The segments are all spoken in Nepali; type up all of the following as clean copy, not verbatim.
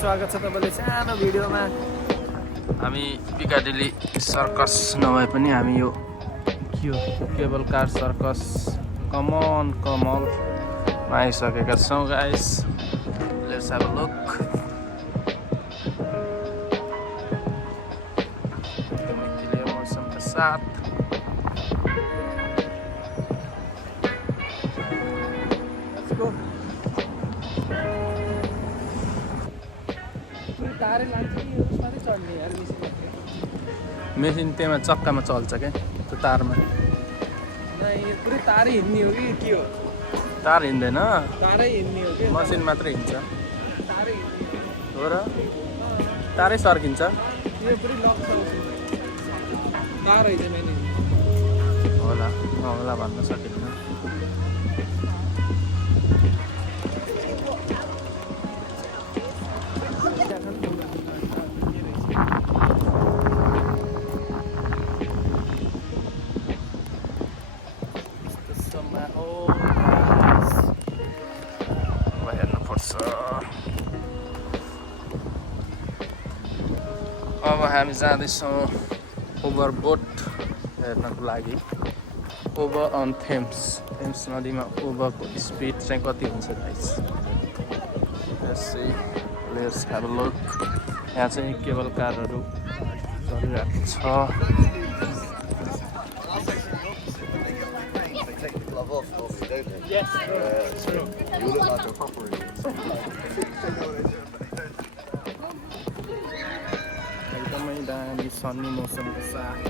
स्वागत छ तपाईले सानो भिडियोमा। हामी पिकाडेली सर्कस नभए पनि हामी यो केबल कार सर्कस कमलमा आइसकेका छौँ guys. Let's have a look. एकदमै क्लियर मौसमका साथ लेट्स गो। तारै लान्छ कि उसमा चाहिँ चढ्ने यार मेसिन त्यहीमा चक्कामा चल्छ क्या त्यो तारमा। यो पुरै तारै हिँड्ने हो कि के हो? तार हिँड्दैन, तारै हिँड्ने हो कि मसिन मात्रै हिँड्छ। तारै हिँड्ने हो र तारै सर्किन्छ। यो पुरै लक छ तारै चाहिँ मैले होला होला भन्न सकिन्न। अब हामी जाँदैछौँ ओभरबोट हेर्नको लागि। ओभर अन थेम्स नदीमा ओभरको स्पिड चाहिँ कति हुन्छ guys? Let's have a look. यहाँ चाहिँ केबल कारहरू चलिरहेको छ। एकदमै दामी सन्नी मौसमको साथ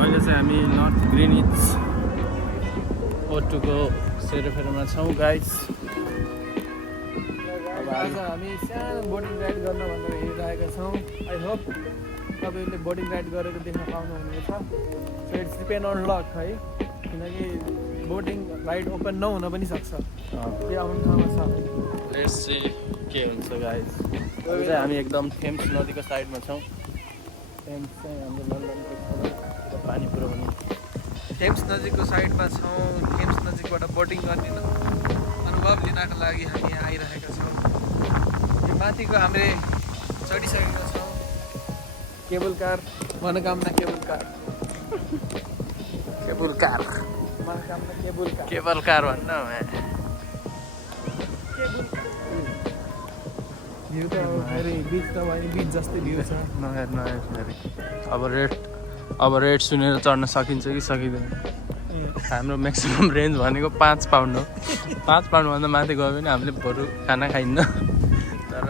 अहिले चाहिँ हामी नर्थ ग्रिनिच ओटुको सेरोफेरोमा छौँ गाइस। अब आज हामी सानो बोटिङ राइड गर्न भनेर हिँडिरहेका छौँ। आई होप तपाईँहरूले बोटिङ राइड गरेको देख्न पाउनुहुनेछ। So it's depend on luck है, किनकि बोटिङ राइड ओपन नहुन पनि सक्छ। त्यो आउने ठाउँमा छ। लेट्स सी के हुन्छ गाइस। अहिले चाहिँ हामी एकदम थेम्स नदीको साइडमा छौँ। थेम्स चाहिँ हाम्रो लन्डनको पानी पुऱ्याउने थेम्स नजिकको साइडमा छौँ। थेम्स नजिकबाट बोटिङ गर्ने अनुभव लिनको लागि हामी यहाँ आइरहेका छौँ। यो माथिको हामीले चढिसकेका छौँ। केबल कार, मनोकामना केबल कार, केबल कार, मनोकामना केबल कार, केबल कार भन्न भ्यू त फेरि बिच त भयो, बिच जस्तै भ्यू छ। नहेर अब रेट सुनेर चढ्न सकिन्छ कि सकिँदैन? हाम्रो म्याक्सिमम् रेन्ज भनेको 5 पाउन्ड हो। 5 पाउन्डभन्दा माथि गयो भने हामीले बरु खाना खाइन्न, तर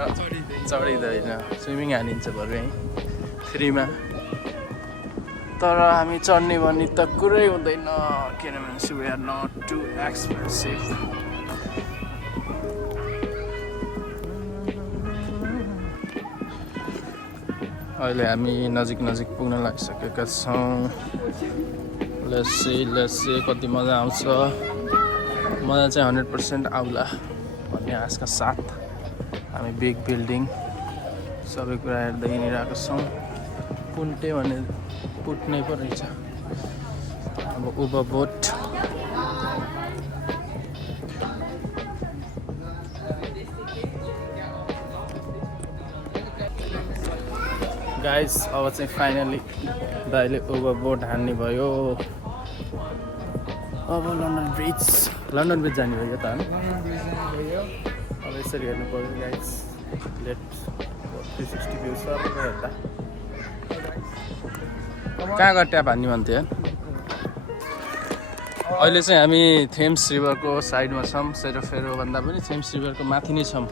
चढिँदैन। स्विमिङ हानिन्छ बरु यहीँ फ्रीमा। तर हामी चढ्ने भन्ने त कुरै हुँदैन, किनभने we are not too expensive. अहिले हामी नजिक पुग्न लागिसकेका छौँ। लेट्स सी कति मजा आउँछ। मजा चाहिँ 100% आउला भन्ने आशका साथ हामी बिग बिल्डिङ सबै कुरा हेर्दै हिँडिरहेको छौँ। पुन्टे भने पुट्नै पो रहेछ। अब ओभरबोट गाइस। अब चाहिँ फाइनली दाइले ओभरबोट हान्ने भयो। अब लन्डन ब्रिज जाने भयो त। अब यसरी हेर्नु पऱ्यो गाइस। लेट 360 भ्यू छ हेर्दा। कहाँ गएर ट्याप हान्ने भन्थ्यो? अहिले चाहिँ हामी थेम्स रिभरको साइडमा छौँ। सेरोफेरो भन्दा पनि थेम्स रिभरको माथि नै छौँ।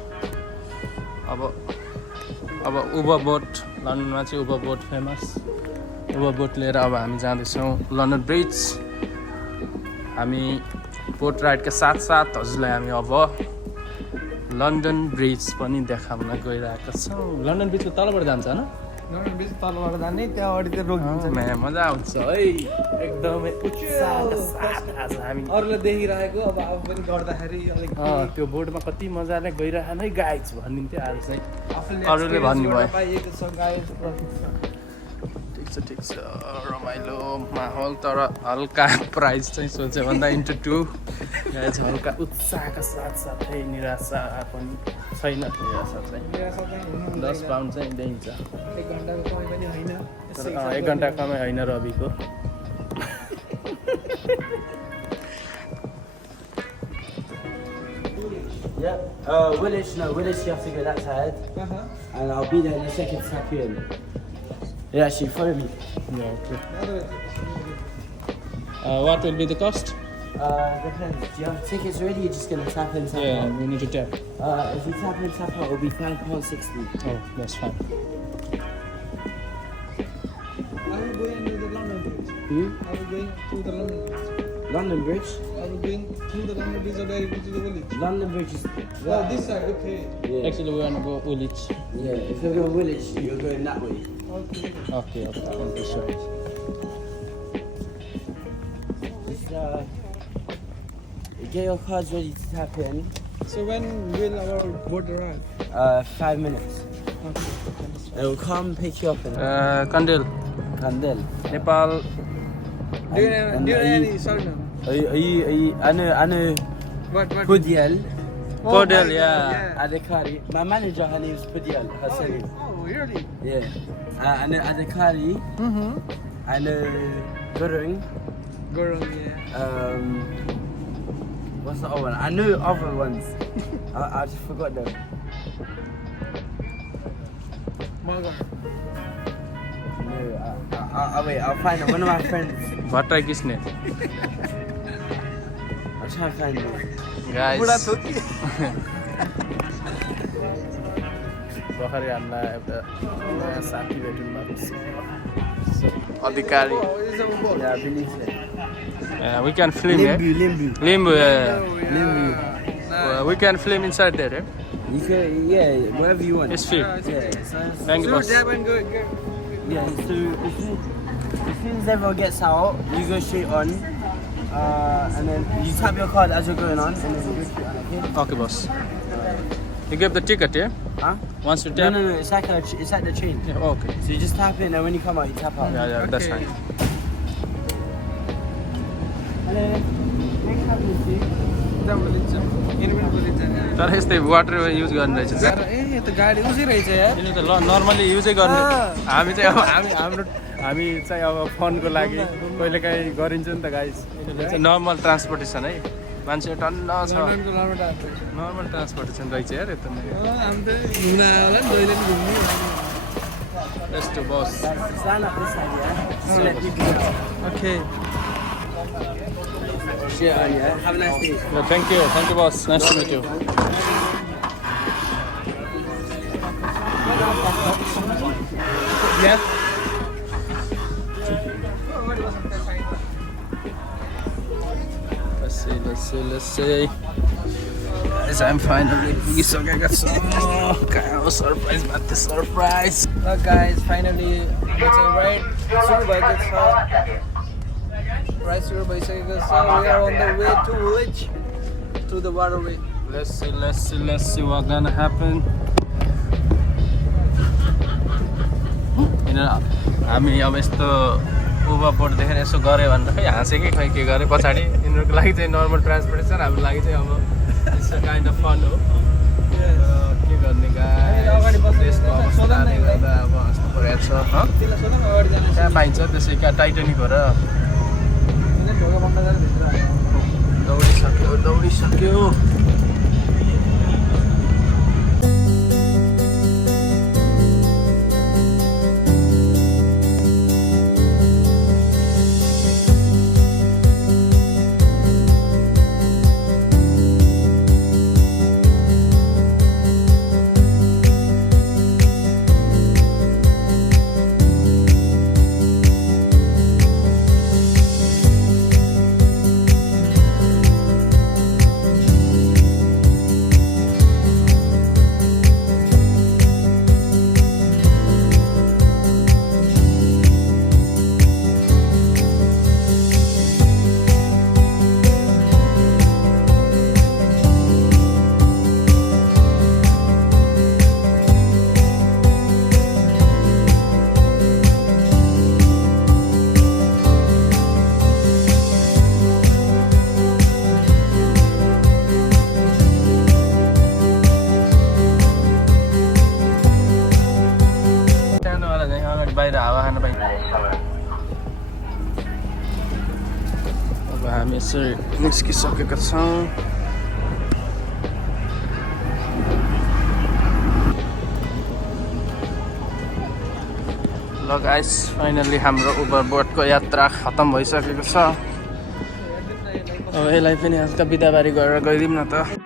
अब ओभरबोट, लन्डनमा चाहिँ ओभरबोट फेमस। ओभरबोट लिएर अब हामी जाँदैछौँ लन्डन ब्रिज। हामी बोट राइडका साथ हजुरलाई हामी अब लन्डन ब्रिज पनि देखाउन गइरहेका छौँ। लन्डन ब्रिजको तलबाट जान्छ होइन? लन्डन ब्रिज तलबाट जाने, त्यहाँ अगाडि चाहिँ रोकिन्छ। मजा आउँछ है, एकदमै उत्साहका साथ आज हामी अरूलाई देखिरहेको। अब आफू पनि गर्दाखेरि अलिक त्यो बोटमा कति मजाले गइरहनु है गाइज भनिन्थ्यो। आज चाहिँ आफूले अरूले भन्नुभयो। पाइएको छ गाइज, प्रफिट छ। ठिक छ ठिक छ रमाइलो माहौल तर हल्का प्राइस चाहिँ सोचे भन्दा इन्टु 2 गाइज हल्का उत्साहका साथसाथै निराशा पनि छैन निराशा चाहिँ 10 पाउन्ड चाहिँ देखिन्छ 1 घण्टाको कमाइ पनि होइन तर 1 घण्टा कमाइ होइन रविको Yeah, Willis, you have to go that side, and I'll be there in a second to tap you in. Yeah, actually, follow me. Yeah, okay. What will be the cost? Depends. Do you have tickets already? You're just gonna tap in, tap Yeah, out? we need to tap. If you tap in, tap out, it'll be £5.60. Oh, that's fine. Are we going to the London Bridge? Are we going to the London Bridge? London Bridge? Are we going through the London Bridge or directly to the village? London Bridge is... Oh, this side, okay. Yeah. Actually, we want to go Woolwich. Yeah, if you're going Woolwich, you're going that way. Okay. Okay, thank you, sir. Just, get your cards ready to tap in. So when will our boat arrive? 5 minutes. Okay. It'll come pick you up in Kandil, Kandil. Nepal. Do you know any surname? I know What? Pudiel. Kodel, yeah. Adekari. My manager, her name's Pudiel. Her surname. Oh, really? Yeah. I know Adekari. Mm-hmm. I know Gurung. Gorong, yeah. What's the other one? I know other ones. I just forgot them. Magar. No, I'll wait. I'll find them. One of my friends. Bhatrai Kisne. I'll try and find them. Guys. Buda Thoki. भर्खरै हामीलाई एउटा नयाँ साथी भेट्नु भएको छ अधिकारी Oh, it's a boat. Yeah, I believe so. we can film here Limbu. Limbu Oh, Limbu. yeah. we can film inside there You can, yeah, wherever you want. it's free Yeah. thank you So, boss jab and go. Yeah. So as soon as everyone gets out, you go straight on, and then you tap your card as you're going on, and then you go straight on. Okay. okay boss you give the ticket yeah Huh? once you No, tap no, no. It's like the train. yeah, okay So you just tap in, and when you come out, you tap out. yeah that's Okay. fine तर यस्तै वाटर युज गर्ने रहेछ ए त गाडी उसै रहेछ यार यसले त नर्मली युजै गर्ने हामी चाहिँ अब हामी चाहिँ अब फनको लागि कहिलेकाहीँ गरिन्छ नि त गाइस यसले चाहिँ नर्मल ट्रान्सपोर्टेसन है मान्छे टन्न छ लन्डनको नर्मल आएको नर्मल ट्रान्सपोर्टेसन रहेछ यार यता हामी त घुम्न आयो होला नि जहिले पनि घुम्ने यस्तो bus Stand up this side, yeah. So let people know. Okay Yeah, yeah. Have a nice day. Thank you बस nice to meet you Yeah. Let's see. Guys, I'm finally पुगिसकेका छौँ कहाँ हो सरप्राइज माथि surprise Look guys, finally ride सुरु भएको छ Ride सुरु भइसकेको छ We are on the way to Woolwich to the waterway Let's see what gonna happen हामी अब यस्तो ओभरबोर्ड देखेर यसो गऱ्यो भने त खै हाँसे कि खै के गरे पछाडि यिनीहरूको लागि चाहिँ नर्मल ट्रान्सपोर्टेसन हाम्रो लागि चाहिँ अब इट्स काइन्ड अफ फन हो के गर्ने अगाडि बस्नु देशको अवस्थाले गर्दा अब यस्तो परेको छ त्यसलाई सोध न अगाडि जाने त्यहाँ पाइन्छ त्यसै क्या टाइटानिक हो र ढोका बन्द गरेर भित्र आयो दौडिसक्यो बाहिर हावा खान पाइन्छ अब हामी यसरी निस्किसकेका छौँ ल गाइस फाइनली हाम्रो ओभरबोर्डको यात्रा खतम भइसकेको छ अब यसलाई पनि हल्का बिदाबारी गरेर गइदिउँ न त